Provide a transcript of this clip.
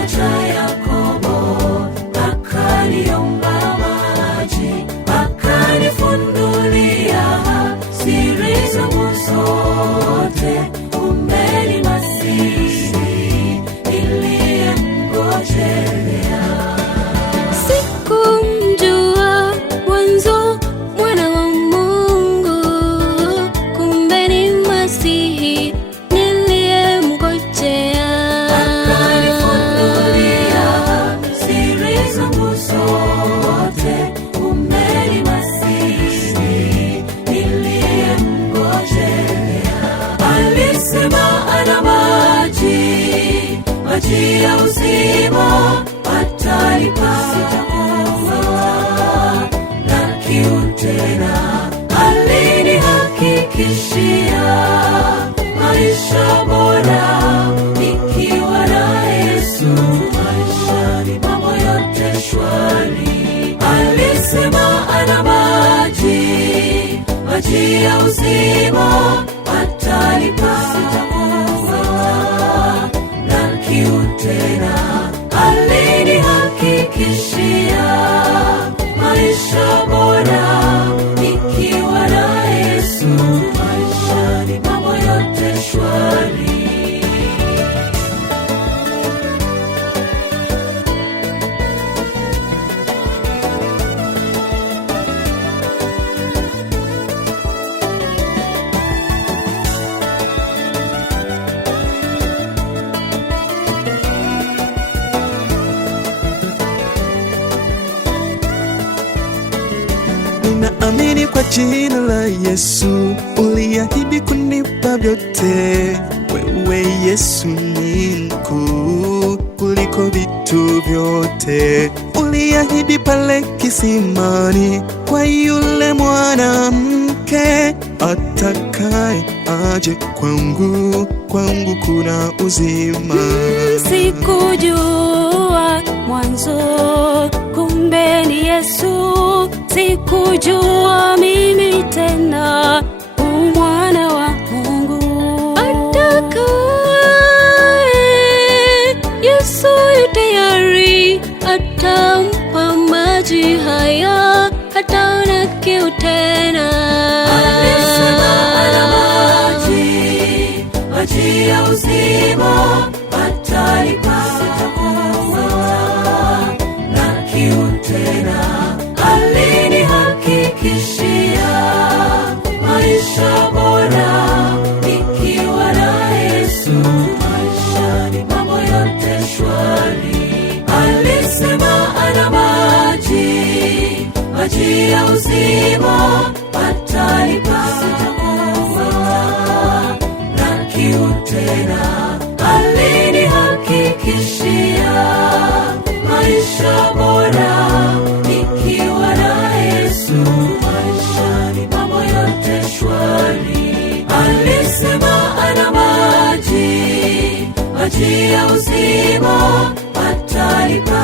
kisima cha Yakobo, akaniomba maji, akanifunulia siri zangu zote. Kumbe ni Masihi niliyemngojea. Sikumjua mwanzo mwana wa Mungu, kumbe ni Masihi niliyemngojea. Akanifunulia siri zangu zote. Kumbe ni Masihi niliyemngojea. Alisema ana maji ya uzima, atanipa na kiu tena. Alinihakikishia maisha bora nikiwa na Yesu. Maishani mambo yote shwari. Alisema ana maji ya uzima, atanipa na kiu tena. Alinihakikishia maisha bora nikiwa na Yesu. Maishani mambo yote shwari. Ninaamini kwa jina la Yesu, uliahidi kunipa vyote. Wewe Yesu ni mkuu kuliko vitu vyote. Uliahidi pale kisimani kwa yule mwanamke, atakaye aje kwangu kuna uzima. Sikujua mwanzo, kumbe ni Yesu. Sikujua mimi tena mwana wa Mungu. Atakaye Yesu yu tayari, atampa maji haya, hataona kiu tena. Alisema ana maji ya uzima, atanipa na kiu tena. Alinihakikishia maisha bora nikiwa na Yesu. Maishani mambo yote shwari. Alisema ana maji ya uzima, atanipa na kiu tena. Alinihakikishia maisha bora nikiwa na Yesu. Maishani mambo yote shwari. Alisema ana maji ya uzima, atanipa